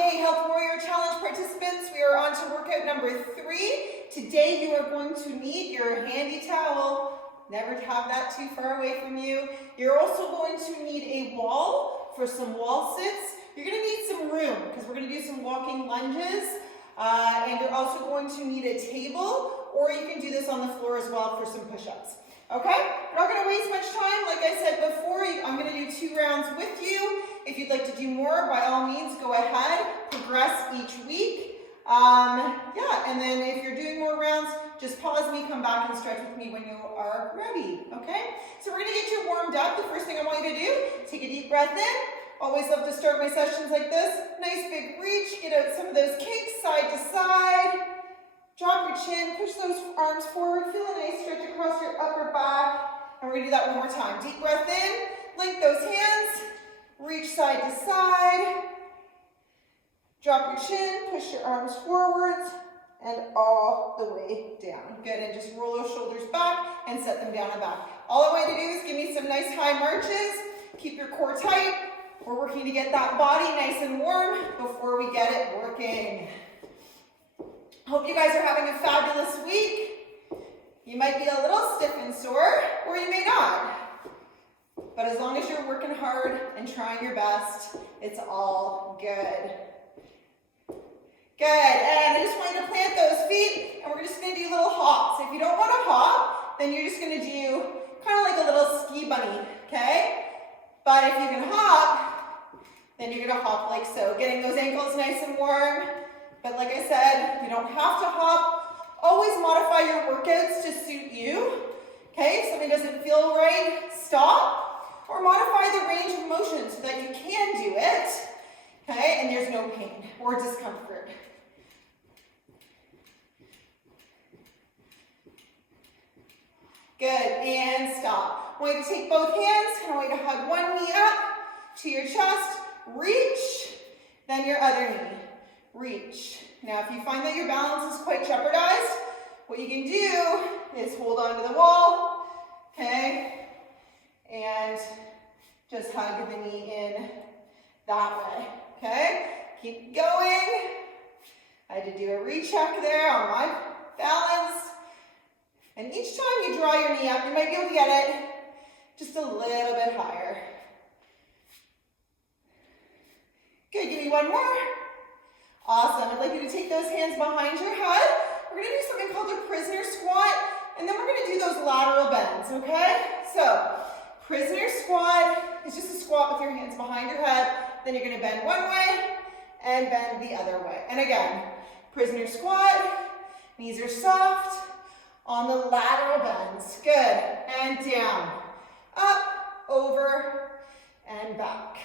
day, Health Warrior Challenge participants. We are on to workout number 3. Today you are going to need your handy towel. Never have that too far away from you. You're also going to need a wall for some wall sits. You're going to need some room because we're going to do some walking lunges. And you're also going to need a table, or you can do this on the floor as well for some push-ups. Okay? We're not going to waste much time. Like I said before, I'm going to do 2 rounds with you. If you'd like to do more, by all means, go ahead. Progress each week. And then if you're doing more rounds, just pause me, come back and stretch with me when you are ready. Okay? So we're going to get you warmed up. The first thing I want you to do, take a deep breath in. Always love to start my sessions like this. Nice big reach. Get out some of those kicks side to side. Drop your chin. Push those arms forward. Feel a nice stretch across your upper back. And we're going to do that one more time. Deep breath in. Link those hands. Reach side to side. Drop your chin. Push your arms forwards. And all the way down. Good. And just roll those shoulders back and set them down and back. All I want you to do is give me some nice high marches. Keep your core tight. We're working to get that body nice and warm before we get it working. Hope you guys are having a fabulous week. You might be a little stiff and sore, or you may not. But as long as you're working hard and trying your best, it's all good. Good, and I just want you to plant those feet, and we're just gonna do little hops. If you don't want to hop, then you're just gonna do kind of like a little ski bunny, okay? But if you can hop, then you're gonna hop like so, getting those ankles nice and warm. But like I said, you don't have to hop. Always modify your workouts to suit you. Okay, if something doesn't feel right, stop. Or modify the range of motion so that you can do it. Okay, and there's no pain or discomfort. Good, and stop. I want you to take both hands, and I want you to hug one knee up to your chest, reach, then your other knee, reach. Now, if you find that your balance is quite jeopardized, what you can do is hold on to the wall, okay, and just hug the knee in that way, okay? Keep going. I had to do a recheck there on my balance. And each time you draw your knee up, you might be able to get it just a little bit higher. Good, give me one more. Awesome, I'd like you to take those hands behind your head. We're gonna do something called a prisoner squat, and then we're gonna do those lateral bends, okay? So, prisoner squat is just a squat with your hands behind your head. Then you're gonna bend one way and bend the other way. And again, prisoner squat, knees are soft. On the lateral bends, good, and down, up, over, and back.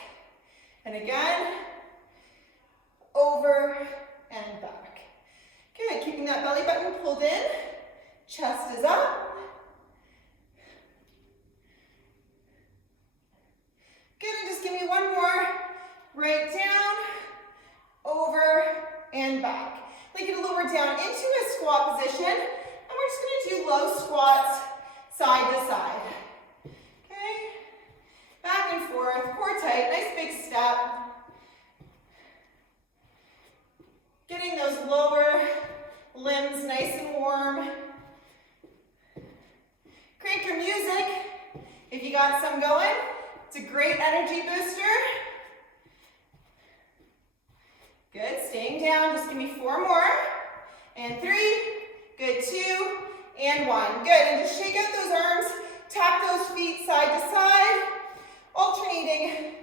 And again, over, and back. Good, keeping that belly button pulled in, chest is up. Good, and just give me one more, right down, over, and back. I'd like you to lower down into a squat position. And we're just going to do low squats side to side. Okay? Back and forth, core tight, nice big step. Getting those lower limbs nice and warm. Crank your music if you got some going. It's a great energy booster. Good, staying down, just give me 4 more. And 3. Good, 2, and 1. Good, and just shake out those arms, tap those feet side to side, alternating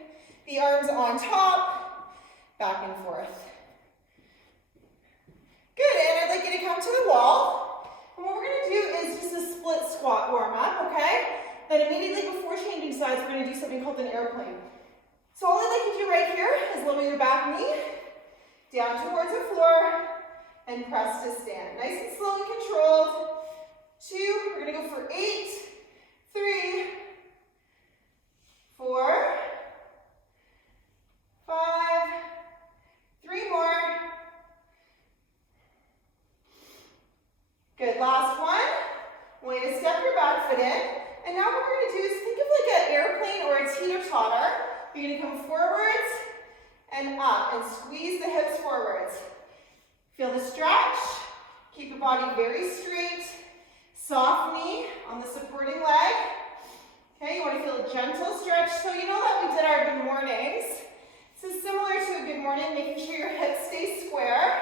the arms on top, back and forth. Good, and I'd like you to come to the wall. And what we're gonna do is just a split squat warm up, okay? Then immediately before changing sides, we're gonna do something called an airplane. So all I'd like you to do right here is lower your back knee, down towards the floor, and press to stand. Nice and slow and controlled. 2, we're gonna go for 8, 3, 4, 5, 3 more. Good, last one. I want you to step your back foot in. And now what we're gonna do is think of like an airplane or a teeter-totter. You're gonna come forwards and up. up and squeeze the hips forwards. Feel the stretch. Keep your body very straight. Soft knee on the supporting leg. Okay, you want to feel a gentle stretch. So you know that we did our good mornings. This is similar to a good morning, making sure your hips stay square.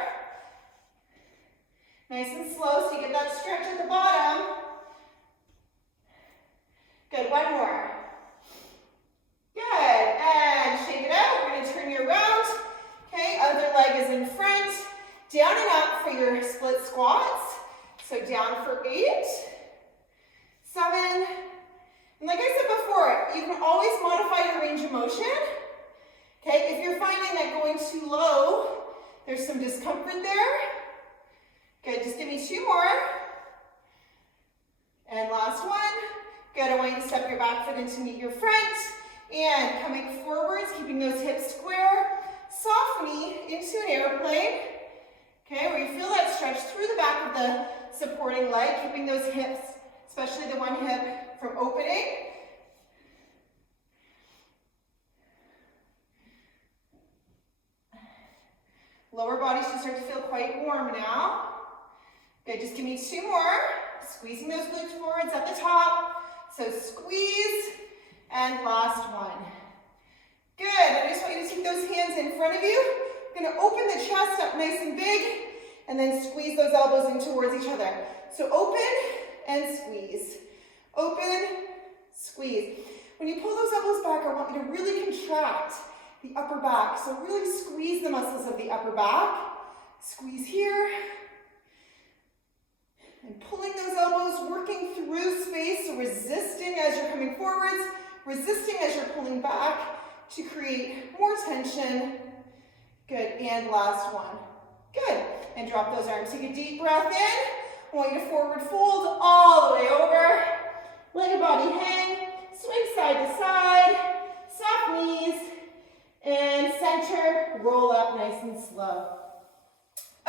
Nice and slow so you get that stretch at the bottom. Good, one more. Good, and shake it out. We're going to turn you around. Okay, other leg is in front. Down and up for your split squats. So down for 8, 7, and like I said before, you can always modify your range of motion. Okay, if you're finding that going too low, there's some discomfort there. Good, just give me 2 more. And last one. Good, I want you to step your back foot in to meet your front. And coming forwards, keeping those hips square. Soft knee into an airplane. Okay, where you feel that stretch through the back of the supporting leg, keeping those hips, especially the one hip, from opening. Lower body should start to feel quite warm now. Good, just give me 2 more. Squeezing those glutes forwards at the top. So squeeze, and last one. Good, I just want you to keep those hands in front of you. You're gonna open the chest up nice and big, and then squeeze those elbows in towards each other. So open and squeeze. Open, squeeze. When you pull those elbows back, I want you to really contract the upper back. So really squeeze the muscles of the upper back. Squeeze here. And pulling those elbows, working through space, so resisting as you're coming forwards, resisting as you're pulling back to create more tension. Good, and last one. Good, and drop those arms. Take a deep breath in. I want you to forward fold all the way over. Let your body hang. Swing side to side. Soft knees. And center. Roll up nice and slow.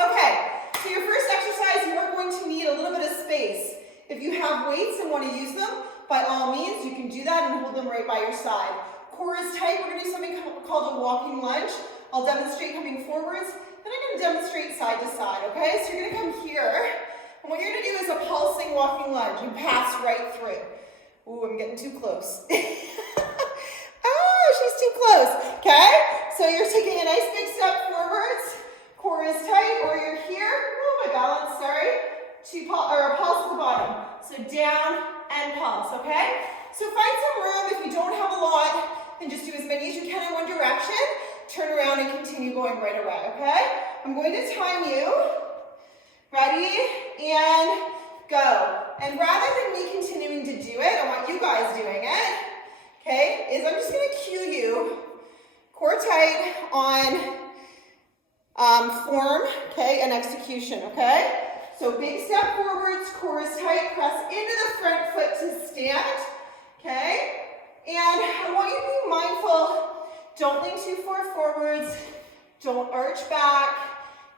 Okay, so your first exercise, you are going to need a little bit of space. If you have weights and want to use them, by all means, you can do that and hold them right by your side. Core is tight. We're going to do something called a walking lunge. I'll demonstrate coming forwards, then I'm going to demonstrate side to side, okay? So you're going to come here, and what you're going to do is a pulsing walking lunge. You pass right through. Ooh, I'm getting too close. Oh, she's too close, okay? So you're taking a nice big step forwards. Core is tight, or you're here. Oh, my balance, sorry. Or a pulse at the bottom. So down and pulse, okay? So find some room. If you don't have a lot, then just do as many as you can in one direction. Turn around and continue going right away, okay? I'm going to time you. Ready? And go. And rather than me continuing to do it, I want you guys doing it, okay? I'm just going to cue you, core tight on form, okay, and execution, okay? So big step forwards, core is tight, press into the front foot to stand, okay? And I want you to be mindful, don't lean too far forwards, don't arch back,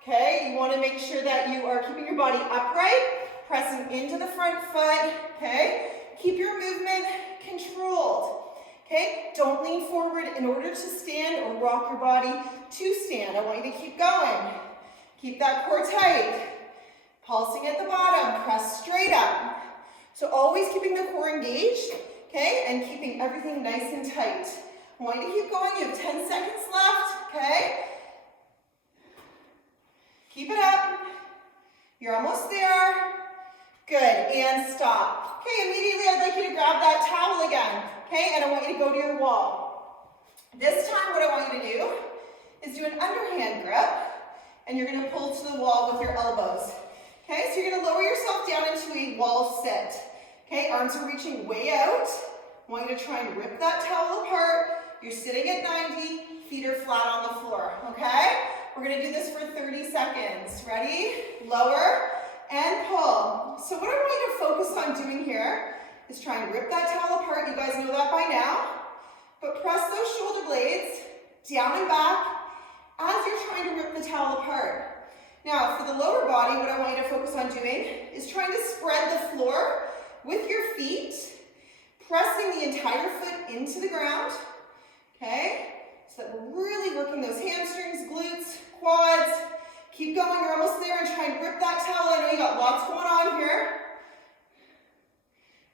okay? You want to make sure that you are keeping your body upright, pressing into the front foot, okay? Keep your movement controlled, okay? Don't lean forward in order to stand or rock your body to stand. I want you to keep going. Keep that core tight. Pulsing at the bottom, press straight up. So always keeping the core engaged, okay? And keeping everything nice and tight. I want you to keep going. You have 10 seconds left, okay? Keep it up. You're almost there. Good, and stop. Okay, immediately I'd like you to grab that towel again, okay? And I want you to go to your wall. This time what I want you to do is do an underhand grip, and you're gonna pull to the wall with your elbows. Okay, so you're gonna lower yourself down into a wall sit. Okay, arms are reaching way out. I want you to try and rip that towel apart. You're sitting at 90, feet are flat on the floor, okay? We're gonna do this for 30 seconds. Ready? Lower and pull. So what I want you to focus on doing here is try and rip that towel apart. You guys know that by now. But press those shoulder blades down and back as you're trying to rip the towel apart. Now, for the lower body, what I want you to focus on doing is trying to spread the floor with your feet, pressing the entire foot into the ground, okay? So that we're really working those hamstrings, glutes, that towel. I know you got lots going on here.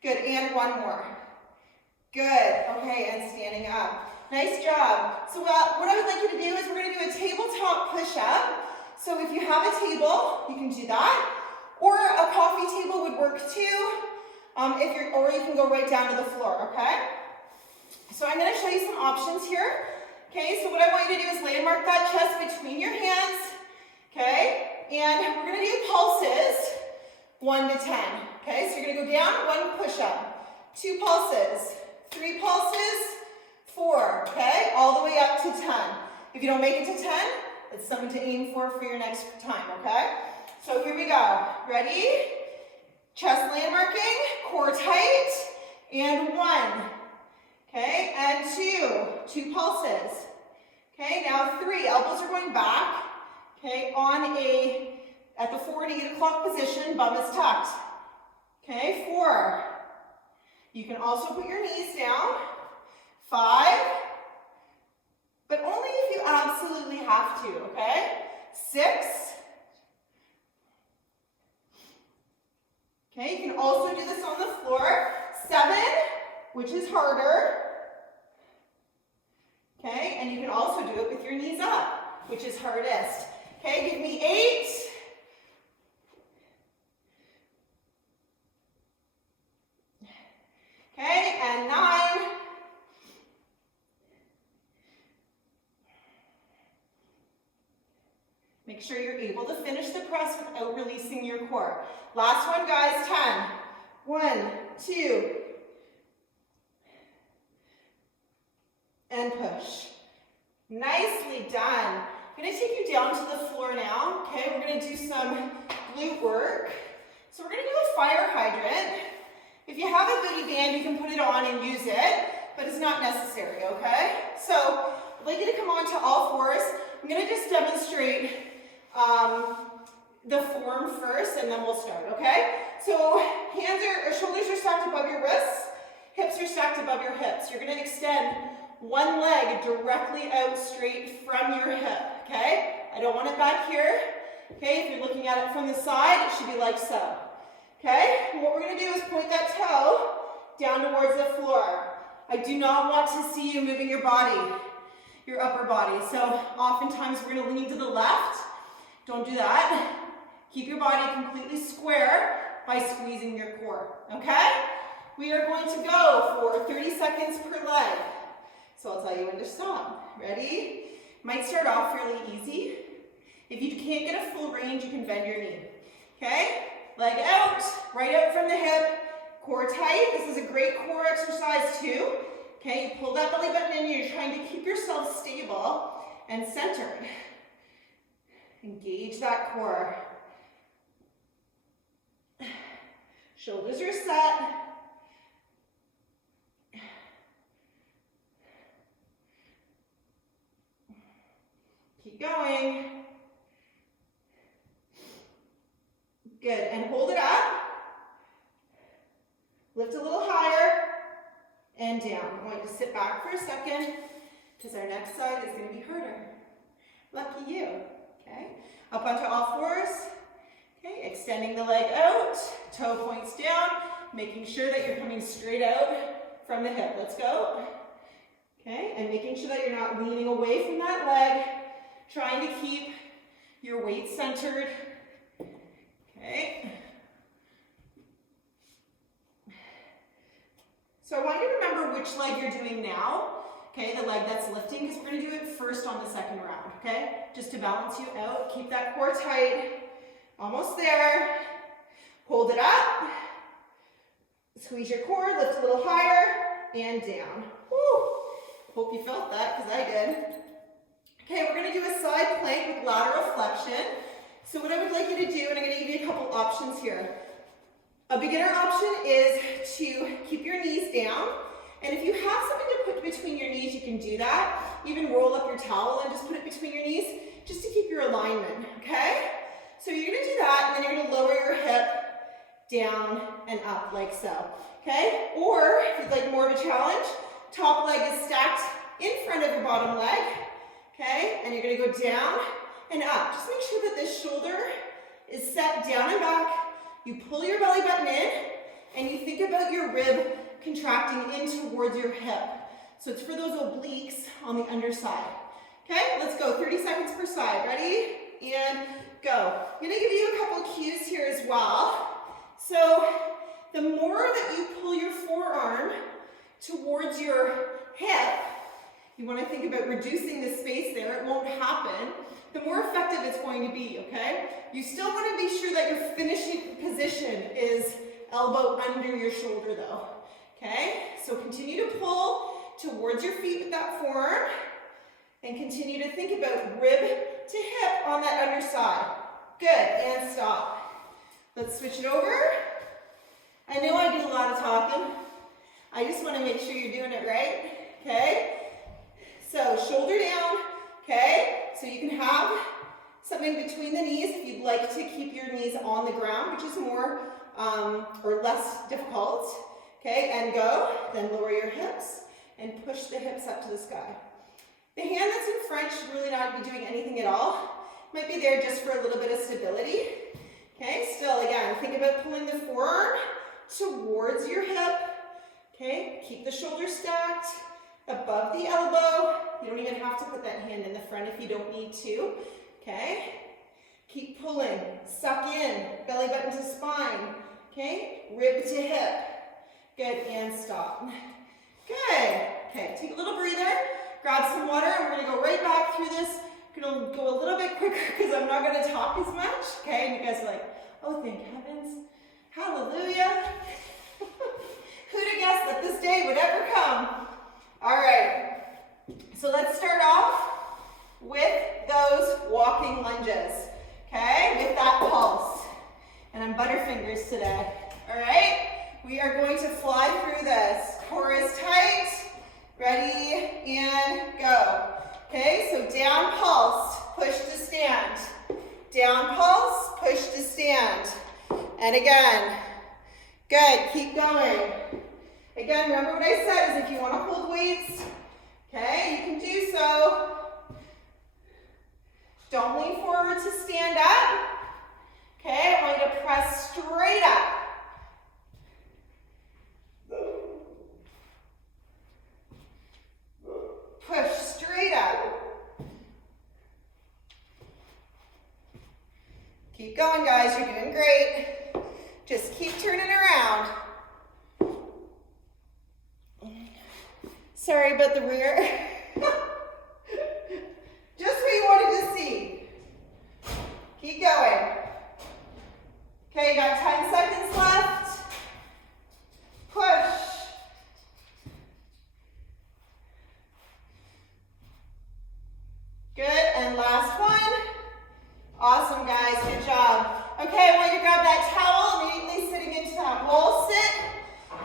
Good, and one more. Good, okay, and standing up. Nice job. So what I would like you to do is we're gonna do a tabletop push-up. So if you have a table, you can do that. Or a coffee table would work too. Or you can go right down to the floor, okay? So I'm gonna show you some options here. Okay, so what I want you to do is landmark that chest between your hands. Okay, and we're gonna do pulses, 1 to 10. Okay, so you're gonna go down, 1 push-up, 2 pulses, 3 pulses, 4, okay, all the way up to 10. If you don't make it to 10, it's something to aim for your next time, okay? So here we go. Ready? Chest landmarking, core tight, and 1. Okay, and 2 pulses. Okay, now 3, elbows are going back. Okay, at the forward 8 o'clock position, bum is tucked. Okay, 4. You can also put your knees down. 5, but only if you absolutely have to, okay? 6. Okay, you can also do this on the floor. 7, which is harder. Okay, and you can also do it with your knees up, which is hardest. Okay, give me 8. Okay, and 9. Make sure you're able to finish the press without releasing your core. Last one, guys, 10. 1, 2, and push. Nicely done. I'm gonna take you down to the floor now. Okay, we're gonna do some glute work. So we're gonna do a fire hydrant. If you have a booty band, you can put it on and use it, but it's not necessary, okay? So I'd like you to come on to all fours. I'm gonna just demonstrate the form first, and then we'll start, okay? So shoulders are stacked above your wrists, hips are stacked above your hips. You're gonna extend one leg directly out straight from your hip, okay? I don't want it back here, okay? If you're looking at it from the side, it should be like so, okay? And what we're gonna do is point that toe down towards the floor. I do not want to see you moving your body, your upper body. So oftentimes we're gonna lean to the left. Don't do that. Keep your body completely square by squeezing your core, okay? We are going to go for 30 seconds per leg. So I'll tell you when to stop. Ready? Might start off fairly easy. If you can't get a full range, you can bend your knee. Okay? Leg out, right out from the hip, core tight. This is a great core exercise too. Okay, you pull that belly button in, you're trying to keep yourself stable and centered. Engage that core. Shoulders are set. Keep going. Good, and hold it up. Lift a little higher and down. I'm going to sit back for a second because our next side is going to be harder. Lucky you. Okay, up onto all fours. Okay, extending the leg out, toe points down, making sure that you're coming straight out from the hip. Let's go. Okay, and making sure that you're not leaning away from that leg, trying to keep your weight centered. Okay. So I want you to remember which leg you're doing now. Okay, the leg that's lifting, because we're going to do it first on the second round, okay? Just to balance you out. Keep that core tight. Almost there. Hold it up. Squeeze your core, lift a little higher, and down. Woo! Hope you felt that, because I did. Okay, we're going to do a side plank with lateral flexion. So what I would like you to do, and I'm going to give you a couple options here. A beginner option is to keep your knees down. And if you have something to put between your knees, you can do that. Even roll up your towel and just put it between your knees, just to keep your alignment, okay? So you're gonna do that, and then you're gonna lower your hip down and up like so, okay? Or if you'd like more of a challenge, top leg is stacked in front of your bottom leg, okay? And you're gonna go down and up. Just make sure that this shoulder is set down and back. You pull your belly button in, and you think about your rib contracting in towards your hip. So it's for those obliques on the underside. Okay, let's go. 30 seconds per side. Ready? And go. I'm going to give you a couple cues here as well. So the more that you pull your forearm towards your hip, you want to think about reducing the space there. It won't happen. The more effective it's going to be, okay? You still want to be sure that your finishing position is elbow under your shoulder though, okay? So continue to pull towards your feet with that forearm and continue to think about rib to hip on that underside. Good, and stop. Let's switch it over. I know I do a lot of talking. I just want to make sure you're doing it right, okay? So shoulder down, okay? So you can have something between the knees if you'd like to keep your knees on the ground, which is more or less difficult, okay? And go, then lower your hips and push the hips up to the sky. The hand that's in front should really not be doing anything at all. Might be there just for a little bit of stability. Okay, still again, think about pulling the forearm towards your hip. Okay, keep the shoulders stacked above the elbow. You don't even have to put that hand in the front if you don't need to. Okay, keep pulling, suck in, belly button to spine. Okay, rib to hip. Good, and stop. Good. Okay, take a little breather, grab some water, and we're gonna go right back through this. I'm gonna go a little bit quicker because I'm not gonna talk as much. Okay, and you guys are like, oh, thank heavens. Hallelujah. Who'd have guessed that this day would ever come? All right, so let's start off with those walking lunges, okay, with that pulse. And I'm butterfingers today, all right? We are going to fly through this. Core is tight, ready, and go. Okay, so down pulse, push to stand. Down pulse, push to stand. And again, good, keep going. Again, remember what I said is if you want to hold weights, okay, you can do so. Don't lean forward to stand up. Okay, I want you to press straight up. Push straight up. Keep going, guys. You're doing great. Just keep turning around. Sorry about the rear. Just what you wanted to see. Keep going. Okay, you got 10 seconds left. Push. Good, and last one. Awesome, guys, good job. Okay, I want you to grab that towel, immediately sitting into that wall sit.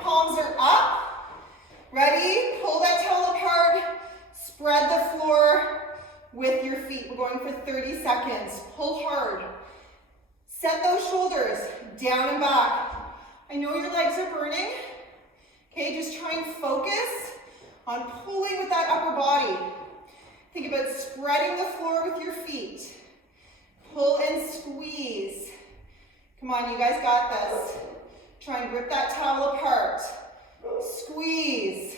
Palms are up. Ready? Pull that towel apart. Spread the floor with your feet. We're going for 30 seconds. Pull hard. Set those shoulders down and back. I know your legs are burning. Okay, just try and focus on pulling with that upper body. Think about spreading the floor with your feet. Pull and squeeze. Come on, you guys got this. Try and rip that towel apart. Squeeze.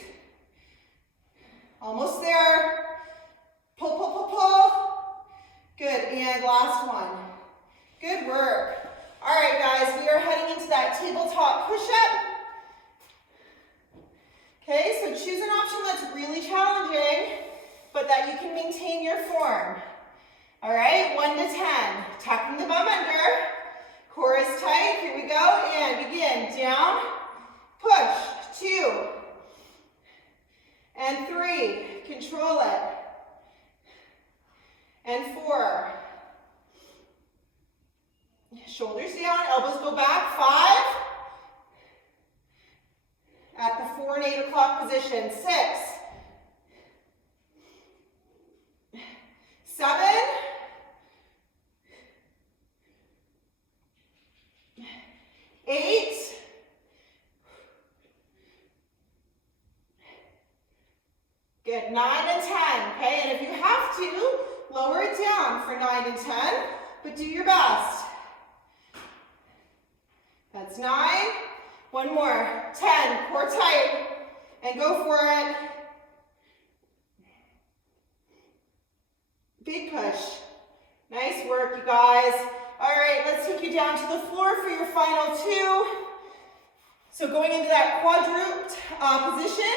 Almost there. Pull, pull, pull, pull. Good, and last one. Good work. All right, guys, we are heading into that tabletop push-up. Okay, so choose an option that's really challenging, but that you can maintain your form. All right, 1 to 10. Tucking the bum under. Core is tight. Here we go. And begin. Down. Push. 2. And 3. Control it. And 4. Shoulders down. Elbows go back. 5. At the 4 and 8 o'clock position. 6. 7. 8. 9 and 10, okay? And if you have to, lower it down for 9 and 10, but do your best. That's 9. One more. 10. Core tight. And go for it. Big push. Nice work, you guys. All right, let's take you down to the floor for your final 2. So going into that quadruped position,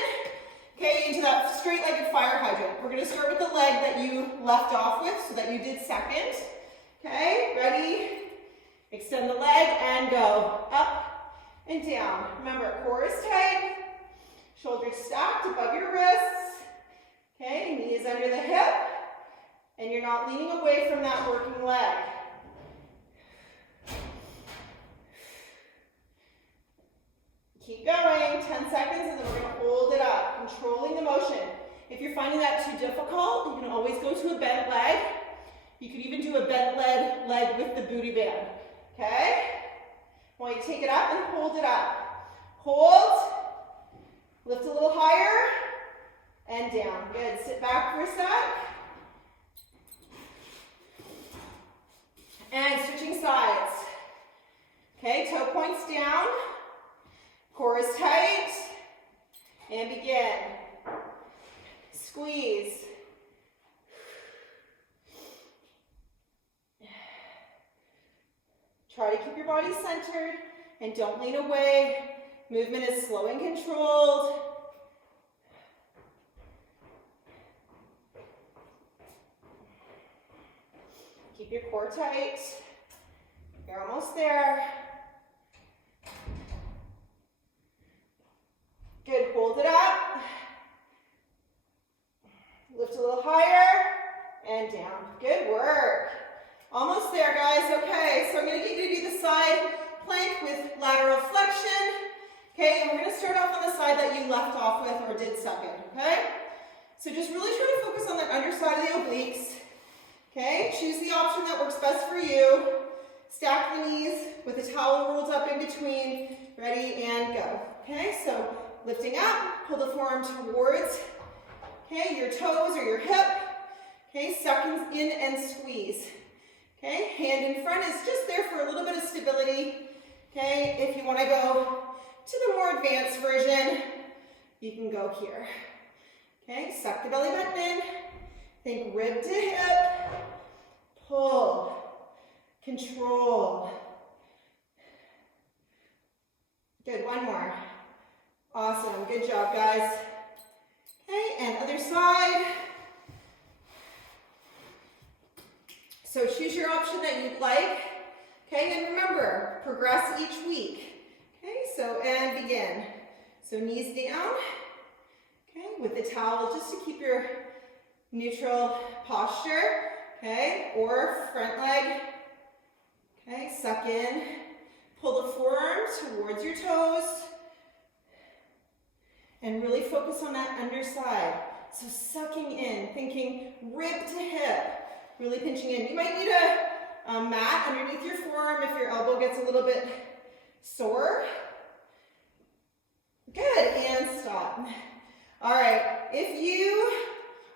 okay, into that straight-legged fire hydrant. We're going to start with the leg that you left off with, so that you did second. Okay, ready? Extend the leg and go up and down. Remember, core is tight, shoulders stacked above your wrists. Okay, knees under the hip, and you're not leaning away from that working leg. Keep going, 10 seconds, and then we're going to hold it up, controlling the motion. If you're finding that too difficult, you can always go to a bent leg. You could even do a bent leg with the booty band, okay? I want you to take it up and hold it up. Hold, lift a little higher, and down. Good, sit back for a sec. And switching sides. Okay, toe points down. Core is tight, and begin. Squeeze. Try to keep your body centered and don't lean away. Movement is slow and controlled. Keep your core tight. You're almost there. Good, hold it up. Lift a little higher and down. Good work. Almost there, guys. Okay, so I'm going to get you to do the side plank with lateral flexion. Okay, and we're going to start off on the side that you left off with or did second. Okay, so just really try to focus on the underside of the obliques. Okay, choose the option that works best for you. Stack the knees with the towel rolled up in between. Ready, and go. Okay, so lifting up, pull the forearm towards, okay, your toes or your hip. Okay, sucking in and squeeze. Okay, hand in front is just there for a little bit of stability. Okay, if you want to go to the more advanced version, you can go here. Okay, suck the belly button in. Think rib to hip. Pull. Control. Good, one more. Awesome, good job, guys. Okay, and other side. So choose your option that you'd like. Okay, and remember, progress each week. Okay, so, and begin. So knees down. Okay, with the towel, just to keep your neutral posture. Okay, or front leg. Okay, suck in. Pull the forearm towards your toes. And really focus on that underside. So sucking in, thinking rib to hip, really pinching in. You might need a mat underneath your forearm if your elbow gets a little bit sore. Good, and stop. All right, if you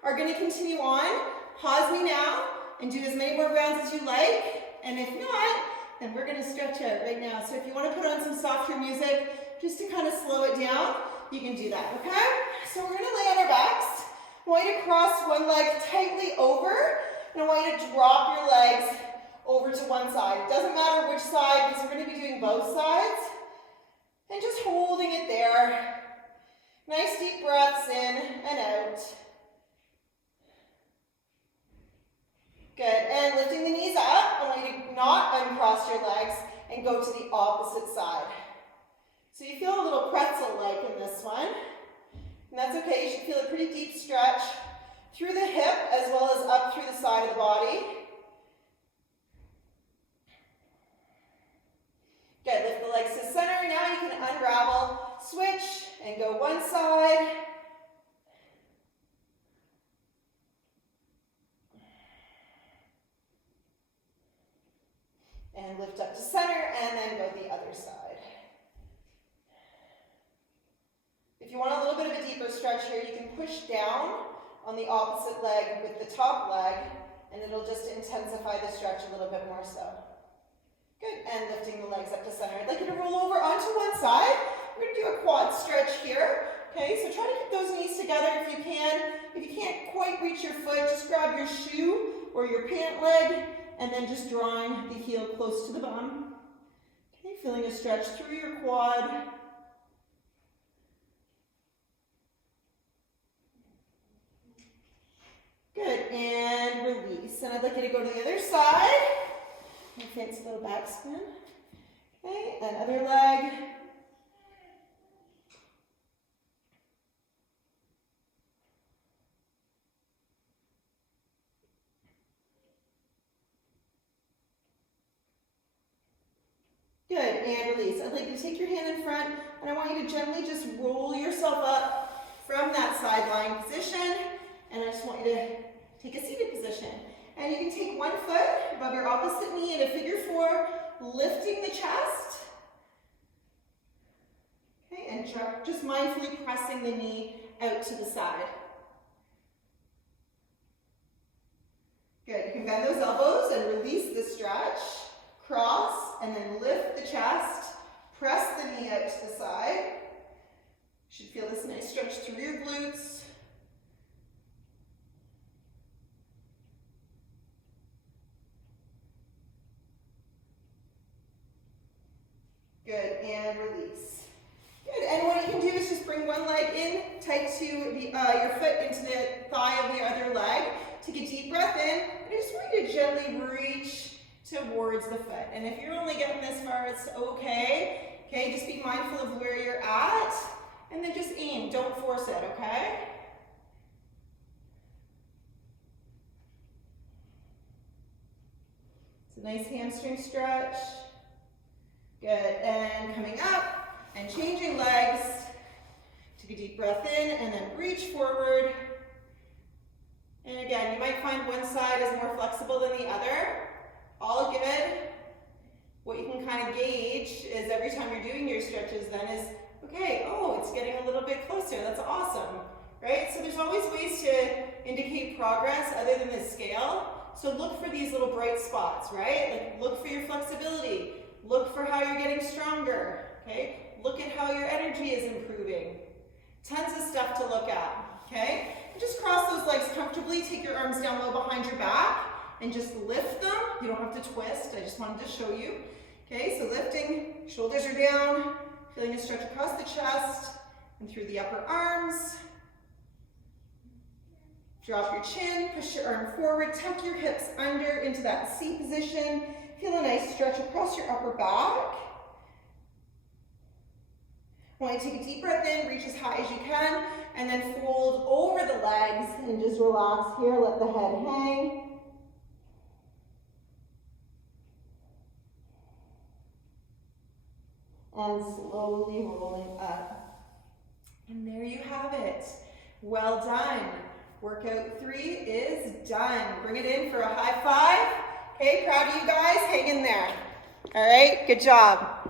are going to continue on, pause me now and do as many more rounds as you like. And if not, then we're going to stretch out right now. So if you want to put on some softer music, just to kind of slow it down, you can do that, okay? So we're going to lay on our backs. I want you to cross one leg tightly over, and I want you to drop your legs over to one side. It doesn't matter which side, because we're going to be doing both sides. And just holding it there. Nice deep breaths in and out. Good, and lifting the knees up. I want you to not uncross your legs and go to the opposite side. So you feel a little pretzel-like in this one. And that's okay, you should feel a pretty deep stretch through the hip as well as up through the side of the body. Good, lift the legs to center. Now you can unravel, switch, and go one side. And lift up to center, and then go the other side. If you want a little bit of a deeper stretch here, you can push down on the opposite leg with the top leg, and it'll just intensify the stretch a little bit more so. Good, and lifting the legs up to center. I'd like you to roll over onto one side. We're gonna do a quad stretch here. Okay, so try to keep those knees together if you can. If you can't quite reach your foot, just grab your shoe or your pant leg and then just drawing the heel close to the bum. Okay, feeling a stretch through your quad. Good, and release. And I'd like you to go to the other side. And fancy little back spin. Okay, and other leg. Good, and release. I'd like you to take your hand in front, and I want you to gently just roll yourself up from that side lying position, and I just want you to take a seated position. And you can take one foot above your opposite knee in a figure 4, lifting the chest. Okay, and just mindfully pressing the knee out to the side. Good, you can bend those elbows and release the stretch. Cross, and then lift the chest, press the knee out to the side. You should feel this nice stretch through your glutes. Good, and release. Good, and what you can do is just bring one leg in, tight to your foot into the thigh of the other leg. Take a deep breath in, and I just want you to gently reach towards the foot. And if you're only getting this far, it's okay. Okay, just be mindful of where you're at, and then just aim. Don't force it, okay? It's a nice hamstring stretch. Good, and coming up and changing legs. Take a deep breath in and then reach forward. And again, you might find one side is more flexible than the other. All good. What you can kind of gauge is every time you're doing your stretches then is, okay, oh, it's getting a little bit closer. That's awesome, right? So there's always ways to indicate progress other than the scale. So look for these little bright spots, right? Like look for your flexibility. Look for how you're getting stronger, okay? Look at how your energy is improving. Tons of stuff to look at, okay? And just cross those legs comfortably. Take your arms down low behind your back. And just lift them. You don't have to twist. I just wanted to show you. Okay, so lifting, shoulders are down, feeling a stretch across the chest and through the upper arms. Drop your chin, push your arm forward, tuck your hips under into that C position. Feel a nice stretch across your upper back. I want you to take a deep breath in, reach as high as you can, and then fold over the legs and just relax here. Let the head hang. And slowly rolling up. And there you have it. Well done. Workout 3 is done. Bring it in for a high five. Okay, proud of you guys. Hang in there. All right, good job.